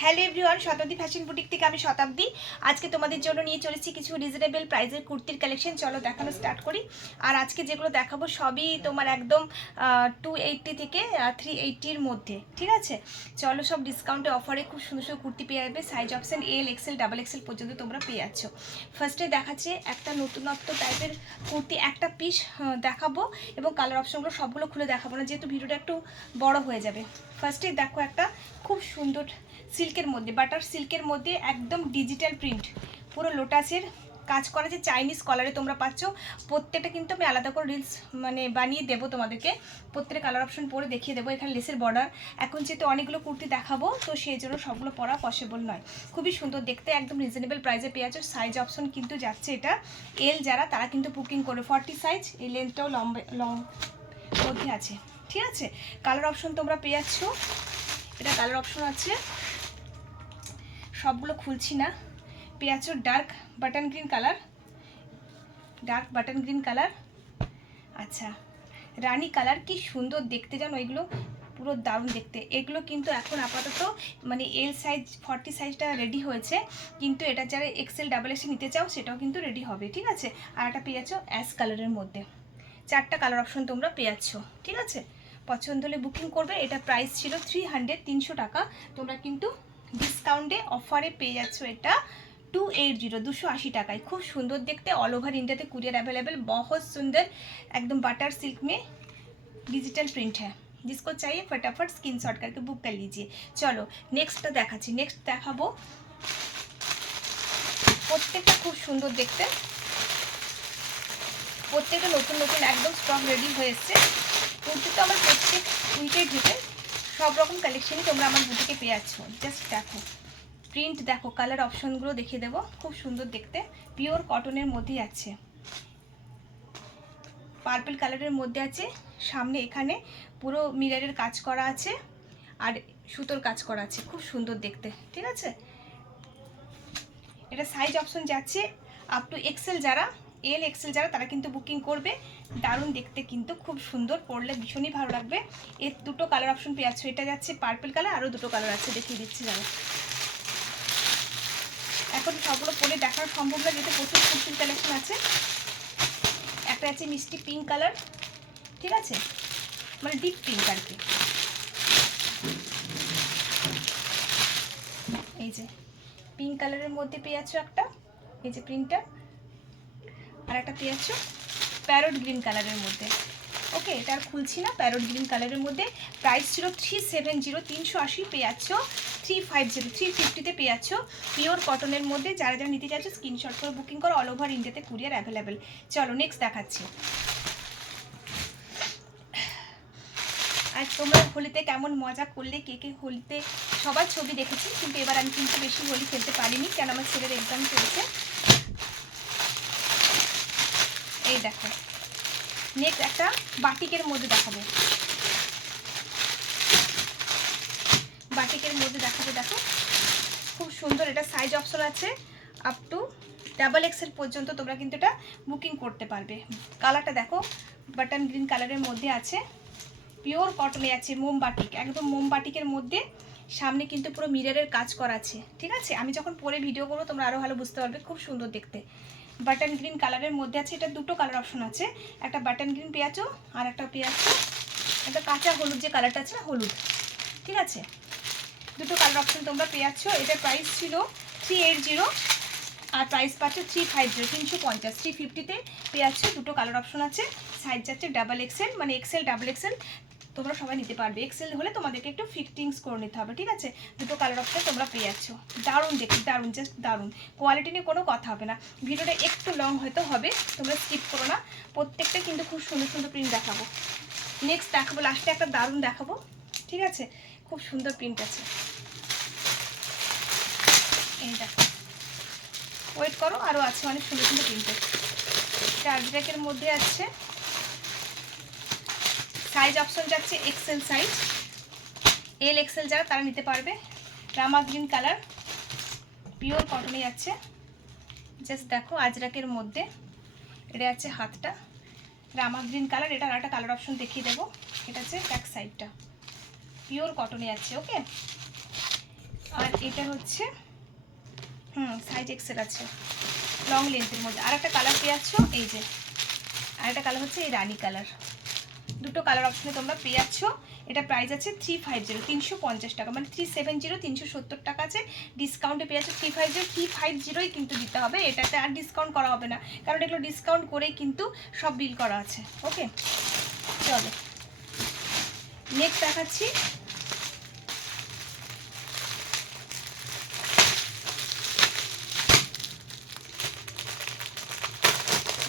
Hello everyone, শতাব্দী fashion boutique থেকে আমি শতাব্দী। আজকে তোমাদের জন্য নিয়ে চলেছি কিছু রিজনেবল প্রাইসের কুর্তির কালেকশন। চলো দেখানো স্টার্ট করি। আর আজকে যেগুলো দেখাবো সবই তোমার একদম 280 থেকে 380-র মধ্যে, ঠিক আছে? চলো, সব ডিসকাউন্টে অফারে খুব সুন্দর সুন্দর কুর্তি পেয়ে যাবে। সাইজ অপশন এল, এক্সেল, ডাবল এক্সেল পর্যন্ত তোমরা পেয়ে যাচ্ছ। ফার্স্টে দেখাচ্ছে একটা নতুনত্ব টাইপের কুর্তি, একটা পিস দেখাবো এবং কালার অপশনগুলো সবগুলো খুলে দেখাবো না, যেহেতু ভিডিওটা একটু বড় হয়ে যাবে। ফার্স্টে দেখো একটা খুব সুন্দর সিল্কের মধ্যে, বাটার সিল্কের মধ্যে একদম ডিজিটাল প্রিন্ট, পুরো লোটাসের কাজ করা, যে চাইনিজ কলারে তোমরা পাচ্ছ। প্রত্যেকটা কিন্তু আমি আলাদা করে রিলস বানিয়ে দেবো তোমাদেরকে, প্রত্যেকটা কালার অপশন পরে দেখিয়ে দেবো। এখানে লেসের বর্ডার, এখন যেহেতু অনেকগুলো কুর্তি দেখাবো তো সেই জন্য সবগুলো পরা পসিবল নয়। খুবই সুন্দর দেখতে, একদম রিজনেবল প্রাইসে পেয়ে যাচ্ছ। সাইজ অপশন কিন্তু যাচ্ছে এটা এল, যারা তারা কিন্তু বুকিং করে 40 সাইজ, এই লেন্থটাও লং মধ্যে আছে, ঠিক আছে? কালার অপশন তোমরা পেয়ে যাচ্ছ, এটা কালার অপশন আছে, সবগুলো খুলছি না। পেঁয়াজ dark button green colour, dark button green colour, আচ্ছা রানী কালার, কি সুন্দর দেখতে জানো, এগুলো পুরো দারুণ দেখতে। এগুলো কিন্তু এখন আপাতত এল সাইজ 40 সাইজটা রেডি হয়েছে, কিন্তু এটা যারা এক্সেল ডাবল এক্সেল নিতে চাও সেটাও কিন্তু রেডি হবে, ঠিক আছে? আর একটা পেয়ে যাচ্ছ অ্যাশ কালারের মধ্যে, চারটা কালার অপশন তোমরা পেয়ে যাচ্ছ, ঠিক আছে? পছন্দ হলে বুকিং করবে। এটা প্রাইস ছিল 300 টাকা, তোমরা কিন্তু ডিসকাউন্টে অফারে পেয়ে যাচ্ছ এটা 280 টাকায়। খুব সুন্দর দেখতে, all over India courier available, बहुत सुंदर, एकदम बटर सिल्क में डिजिटल प्रिंट है। जिसको चाहिए फटाफट स्क्रीनशॉट करके बुक कर लीजिए। चलो नेक्स्ट দেখাচ্ছি, নেক্সট দেখাবো। প্রত্যেকটা খুব সুন্দর দেখতে, প্রত্যেকটা নতুন নতুন একদম স্টক রেডি হয়ে এসছে। কুর্তি তো আমার প্রত্যেক উইকের ভিতরে সব রকম কালেকশনই তোমরা আমার বুটিকে পেয়ে যাচ্ছ। জাস্ট দেখো প্রিন্ট, দেখো কালার অপশনগুলো দেখিয়ে দেবো, খুব সুন্দর দেখতে, পিওর কটনের মধ্যেই আছে, পার্পল কালারের মধ্যে আছে। সামনে এখানে পুরো মিররের কাজ করা আছে আর সুতোর কাজ করা আছে, খুব সুন্দর দেখতে, ঠিক আছে? এটা সাইজ অপশন যাচ্ছে আপ টু এক্সেল, যারা এল এক্সেল যারা তারা কিন্তু বুকিং করবে। দারুণ দেখতে, কিন্তু খুব সুন্দর, পরলে ভীষণই ভালো লাগবে। এর দুটো কালার অপশন পেয়ে যাচ্ছ, এটা যাচ্ছে পার্পল কালার, আরও দুটো কালার আছে, দেখিয়ে দিচ্ছি যারা। এখন সবগুলো পরে দেখানো সম্ভব না, যেহেতু প্রচুর কুর্তির কালেকশন আছে। একটা আছে মিষ্টি পিঙ্ক কালার, ঠিক আছে, ডিপ পিঙ্ক আর কি, এই যে পিঙ্ক কালারের মধ্যে পেয়ে যাচ্ছ একটা, এই যে প্রিন্টটা। আর একটা পেয়ে যাচ্ছ প্যারট গ্রিন কালারের মধ্যে, ওকে, এটা আর খুলছি না। প্যারট গ্রিন কালারের মধ্যে প্রাইস ছিল 370, 380, পেয়ে যাচ্ছ 350, 350-তে পেয়ে যাচ্ছ। পিওর কটনের মধ্যে, যারা যারা নিতে চাচ্ছ স্ক্রিনশট করে বুকিং করো, অল ওভার ইন্ডিয়াতে কুরিয়ার অ্যাভেলেবেল। চলো নেক্সট দেখাচ্ছি। আর তোমরা হোলিতে কেমন মজা করলে, কে কে হোলিতে, সবার ছবি দেখেছি, কিন্তু এবার আমি কিন্তু বেশি হোলি খেলতে পারিনি, কেন আমার ছেলের এক্সাম চলছে। এই দেখো নেক্সট একটা বাটিকের মধ্যে দেখাবো, বাটিকের মধ্যে দেখাবো, দেখো খুব সুন্দর। এটা সাইজ অপশন আছে আপ টু ডাবল এক্সেল পর্যন্ত, তোমরা কিন্তু এটা বুকিং করতে পারবে। কালারটা দেখো বাটন গ্রিন কালারের মধ্যে আছে, পিওর কটনে আছে, মোমবাটিক, একদম মোমবাটিকের মধ্যে। সামনে কিন্তু পুরো মিররের কাজ করা আছে, ঠিক আছে? আমি যখন পরে ভিডিও করবো তোমরা আরও ভালো বুঝতে পারবে, খুব সুন্দর দেখতে। বাটন গ্রিন কালারের মধ্যে আছে, এটা দুটো কালার অপশন আছে, একটা বাটন গ্রিন পেঁয়াজও আর একটা পেঁয়াজ, একটা কাঁচা হলুদ, যে কালারটা আছে না হলুদ, ঠিক আছে? দুটো কালার অপশন তোমরা পেয়ে যাচ্ছ। এটার প্রাইস ছিল 380 আর প্রাইস পাচ্ছ 350, 350, 350-তে পেয়ে যাচ্ছ। দুটো কালার অপশন আছে, সাইজ যাচ্ছে double XL, XL double XL তোমরা সবাই নিতে পারবে। এক্সেল হলে তোমাদেরকে একটু ফিটিংস করে নিতে হবে, ঠিক আছে? দুটো কালার অপশন তোমরা পেয়ে যাচ্ছ। দারুণ দেখি, দারুণ, জাস্ট দারুণ। কোয়ালিটি নিয়ে কোনো কথা হবে না। ভিডিওটা একটু লং হয়তো হবে, তোমরা স্কিপ করো না, প্রত্যেকটা কিন্তু খুব সুন্দর সুন্দর প্রিন্ট দেখাবো। নেক্সট দেখাবো, লাস্টে একটা দারুণ দেখাবো, ঠিক আছে? খুব সুন্দর প্রিন্ট আছে, এই দেখো, ওয়েট করো, আরও আছে অনেক সুন্দর সুন্দর প্রিন্টের। এটা আজরাকের মধ্যে আছে, সাইজ অপশন যাচ্ছে এক্সেল সাইজ, এল এক্সেল যারা তারা নিতে পারবে। রামা গ্রিন কালার, পিওর কটনে যাচ্ছে, জাস্ট দেখো আজরাকের মধ্যে। এটা আছে হাতটা, রামা গ্রিন কালার। এটা আর একটা কালার অপশন দেখিয়ে দেবো, এটা হচ্ছে ব্যাক সাইডটা, পিওর কটনে যাচ্ছে, ওকে। আর এটা হচ্ছে সাইজ এক্সেল আছে, লং লেন্থের মধ্যে। আর একটা কালার পেয়ে যাচ্ছ, এই যে আর একটা কালার হচ্ছে এই রানি কালার। দুটো কালার অপশনে তোমরা পেয়ে যাচ্ছ। এটা প্রাইস আছে 350, 350 টাকা, মানে 370, 370 টাকা আছে। ডিসকাউন্টে পেয়ে যাচ্ছ 350, 350ই কিন্তু দিতে হবে, এটাতে আর ডিসকাউন্ট করা হবে না, কারণ এগুলো ডিসকাউন্ট করেই কিন্তু সব বিল করা আছে। ওকে, চলো নেক্সট দেখাচ্ছি।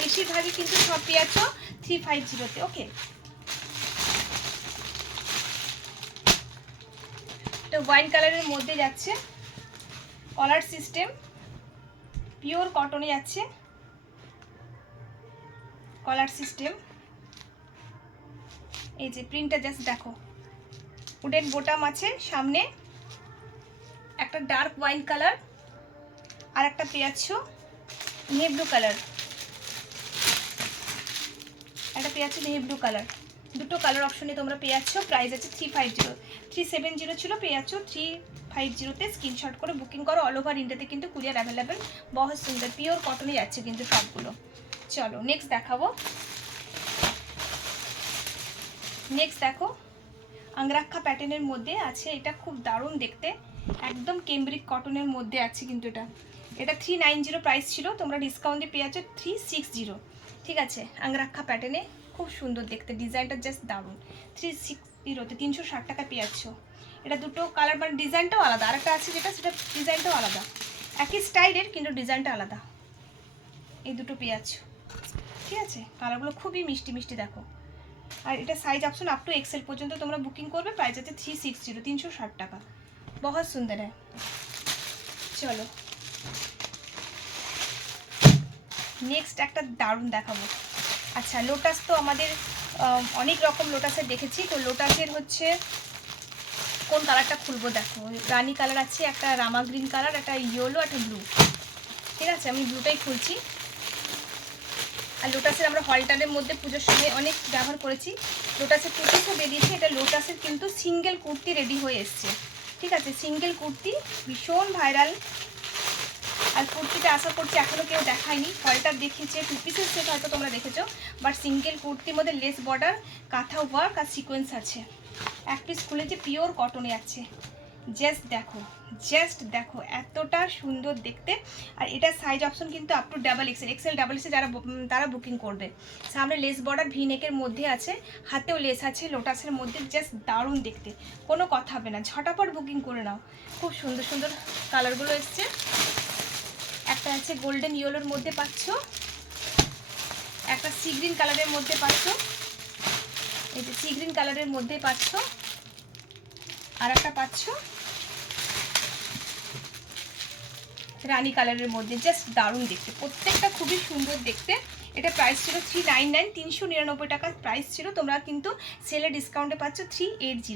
বেশিরভাগই কিন্তু সব পেয়ে যাচ্ছ 350-তে। ওকে, এটা ওয়াইন কালারের মধ্যে যাচ্ছে, কলার সিস্টেম, পিওর কটনে যাচ্ছে কলার সিস্টেম। এই যে প্রিন্টটা জাস্ট দেখো, উডেন বোটাম আছে, সামনে একটা ডার্ক ওয়াইন কালার, আর একটা পেয়ে যাচ্ছ নেভি ব্লু কালার, একটা পেয়ে যাচ্ছ নেভি ব্লু কালার। দুটো কালার অপশনে তোমরা পেয়ে যাচ্ছ। প্রাইস আছে 350, 370 ছিল, পেয়ে যাচ্ছ 350-তে। স্ক্রিনশট করে বুকিং করো। অল ওভার ইন্ডিয়াতে কিন্তু কুরিয়ার অ্যাভেলেবেল। বহুত সুন্দর পিওর কটনে যাচ্ছে কিন্তু সবগুলো। চলো নেক্সট দেখাবো। নেক্সট দেখো, আংরাক্ষা প্যাটার্নের মধ্যে আছে, এটা খুব দারুণ দেখতে, একদম কেমব্রিক কটনের মধ্যে আছে কিন্তু এটা 390 প্রাইস ছিল, তোমরা ডিসকাউন্টে পেয়ে যাচ্ছ 360। ঠিক আছে, আংরাক্ষা প্যাটার্নে খুব সুন্দর দেখতে, ডিজাইনটা জাস্ট দারুণ। 360-তে 360 টাকা পেয়ে যাচ্ছ। এটা দুটো কালার, মানে ডিজাইনটাও আলাদা, আরেকটা আছে যেটা, সেটা ডিজাইনটাও আলাদা, একই স্টাইলের কিন্তু ডিজাইনটা আলাদা। এই দুটো পেয়ে যাচ্ছ। ঠিক আছে, কালারগুলো খুবই মিষ্টি মিষ্টি দেখো। আর এটা size option up to XL পর্যন্ত তোমরা বুকিং করবে। প্রাইস আছে 360, 360 টাকা। বহুত সুন্দর হ্যাঁ। চলো নেক্সট একটা দারুণ দেখাবো। আচ্ছা, লোটাস তো আমাদের অনেক রকম লোটাসের দেখেছি, তো লোটাসের হচ্ছে কোন কালারটা খুলবো দেখো, রানি কালার আছে, একটা রামা গ্রিন কালার, একটা ইয়েলো, একটা ব্লু। ঠিক আছে, আমি ব্লুটাই খুলছি। আর লোটাসের আমরা হলটারের মধ্যে পুজোর সময় অনেক ব্যবহার করেছি। লোটাসের কুর্তিও বেরিয়েছে, এটা লোটাসের কিন্তু সিঙ্গেল কুর্তি রেডি হয়ে এসছে। ঠিক আছে, সিঙ্গেল কুর্তি ভীষণ ভাইরাল। আর কুর্তিটা আশা করছি এখনও কেউ দেখায়নি, হলটার দেখিয়েছে, 2 পিসের সেট হয়তো তোমরা দেখেছো, বাট সিঙ্গেল কুর্তির মধ্যে লেস বর্ডার, কাঁথা ওয়ার্ক আর সিকোয়েন্স আছে। এক পিস খুলেছে, পিওর কটনে আছে। জাস্ট দেখো এতটা সুন্দর দেখতে। আর এটা সাইজ অপশন কিন্তু up to double XL, double XL তারা বুকিং করবে। সামনে লেস বর্ডার ভি নেকের মধ্যে আছে, হাতেও লেস আছে লোটাসের মধ্যে, জাস্ট দারুণ দেখতে, কোনো কথা হবে না, ঝটাপট বুকিং করে নাও। খুব সুন্দর সুন্দর কালারগুলো এসছে। একটা আছে গোল্ডেন ইয়েলোর মধ্যে পাচ্ছ, একটা সি গ্রিন কালারের মধ্যে পাচ্ছ, এই যে সি গ্রিন কালারের মধ্যে পাচ্ছ, আর একটা পাচ্ছ রানী কালারের মধ্যে, জাস্ট দারুণ দেখতে, প্রত্যেকটা খুবই সুন্দর দেখতে। এটা প্রাইস ছিল 399, 399 টাকা প্রাইস ছিল, তোমরা কিন্তু সেলে ডিসকাউন্টে পাচ্ছ 380।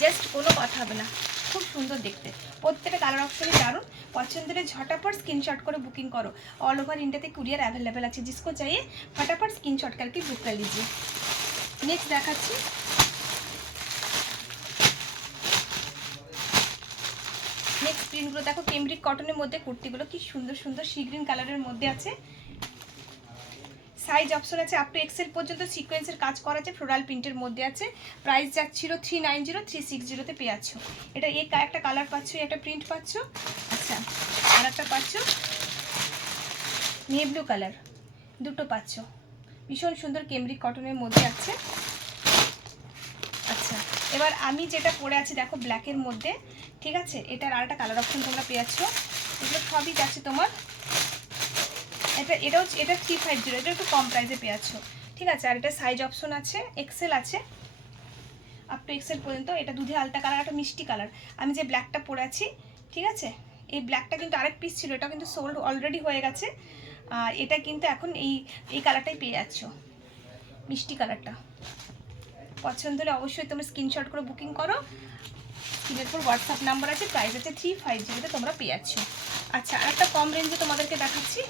জাস্ট কোনো কথা হবে না, খুব সুন্দর দেখতে, প্রত্যেকটা কালার অপশনে দারুণ। পছন্দের ঝটাপট স্ক্রিনশট করে বুকিং করো। ऑल ओवर इंडिया ते कुरियर अवेलेबल আছে, जिसको चाहिए फटाफट स्क्रीनशॉट करके बुक कर लीजिए। नेक्स्ट দেখাচ্ছি, নেক্সট প্রিন্টগুলো দেখো, কেমব্রিক কটনের মধ্যে কুর্তিগুলো কি সুন্দর সুন্দর সি গ্রিন কালারের মধ্যে আছে। সাইজ অপশন আছে আপ টু এক্সেল পর্যন্ত, সিকোয়েন্সের কাজ করা আছে, ফ্লোরাল প্রিন্টের মধ্যে আছে। প্রাইস যাচ্ছিল 390, 360-তে পেয়ে যাচ্ছ। এটা একটা কালার পাচ্ছ, একটা প্রিন্ট পাচ্ছ। আচ্ছা, আর একটা পাচ্ছ নেভি ব্লু কালার, দুটো পাচ্ছ, ভীষণ সুন্দর কেমব্রিক কটনের মধ্যে আছে। আচ্ছা, এবার আমি যেটা পরে আছি দেখো ব্ল্যাকের মধ্যে। ঠিক আছে, এটার আর একটা কালার অপশন তোমরা পেয়ে যাচ্ছ। এগুলো সবই যাচ্ছে তোমার, এটা 350, এটা একটু কম প্রাইসে পেয়ে যাচ্ছ। ঠিক আছে, আর এটা সাইজ অপশন আছে এক্সেল আছে, আপ টু এক্সেল পর্যন্ত। এটা দুধে আলতা কালার, একটা মিষ্টি কালার। আমি যে ব্ল্যাকটা পরে আছি, ঠিক আছে, এই ব্ল্যাকটা কিন্তু আরেক পিস ছিল, এটা কিন্তু সোল্ড অলরেডি হয়ে গেছে। এটা কিন্তু এখন এই কালারটাই পেয়ে যাচ্ছ, মিষ্টি কালারটা। পছন্দ হলে অবশ্যই তোমরা স্ক্রিনশট করে বুকিং করো। স্ক্রিনের পর হোয়াটসঅ্যাপ নাম্বার আছে, প্রাইস আছে 350-তে তোমরা পেয়ে যাচ্ছ। আচ্ছা, আর একটা কম রেঞ্জে তোমাদেরকে দেখাচ্ছি।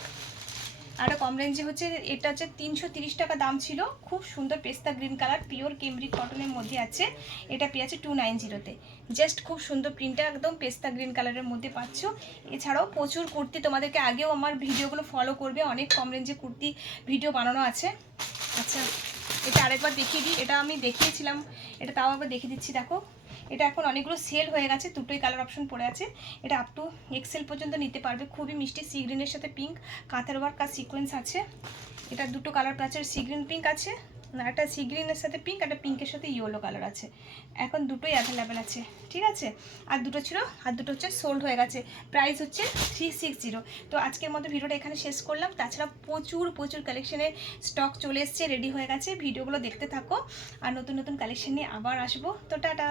আর কম রেঞ্জে হচ্ছে, এটা হচ্ছে 330 টাকা দাম ছিল। খুব সুন্দর পেস্তা গ্রিন কালার, পিওর কেমব্রিক কটনের মধ্যে আছে। এটা পেয়ে আছে 290-তে। জাস্ট খুব সুন্দর প্রিন্টটা, একদম পেস্তা গ্রিন কালারের মধ্যে পাচ্ছ। এছাড়াও প্রচুর কুর্তি, তোমাদেরকে আগেও আমার ভিডিওগুলো ফলো করবে, অনেক কম রেঞ্জে কুর্তি ভিডিও বানানো আছে। আচ্ছা, এটা আরেকবার দেখিয়ে দিই, এটা আমি দেখিয়েছিলাম, এটা তাও আবার দেখিয়ে দিচ্ছি। দেখো, এটা এখন অনেকগুলো সেল হয়ে গেছে, দুটোই কালার অপশন পড়ে আছে। এটা আপ টু এক্সেল পর্যন্ত নিতে পারবে। খুবই মিষ্টি সি গ্রিনের সাথে পিঙ্ক কাঁথের ওয়ার্ক আর সিকোয়েন্স আছে। এটা দুটো কালার আছে, সি গ্রিন পিঙ্ক আছে, একটা সি গ্রিনের সাথে পিঙ্ক, একটা পিঙ্কের সাথে ইয়েলো কালার আছে। এখন দুটোই অ্যাভেলেবেল আছে, ঠিক আছে। আর দুটো ছিল, আর দুটো হচ্ছে সোল্ড হয়ে গেছে। প্রাইস হচ্ছে 360। তো আজকের মতো ভিডিওটা এখানে শেষ করলাম। তাছাড়া প্রচুর প্রচুর কালেকশনের স্টক চলে এসছে, রেডি হয়ে গেছে। ভিডিওগুলো দেখতে থাকো, আর নতুন নতুন কালেকশন নিয়ে আবার আসবো। তো টাটা।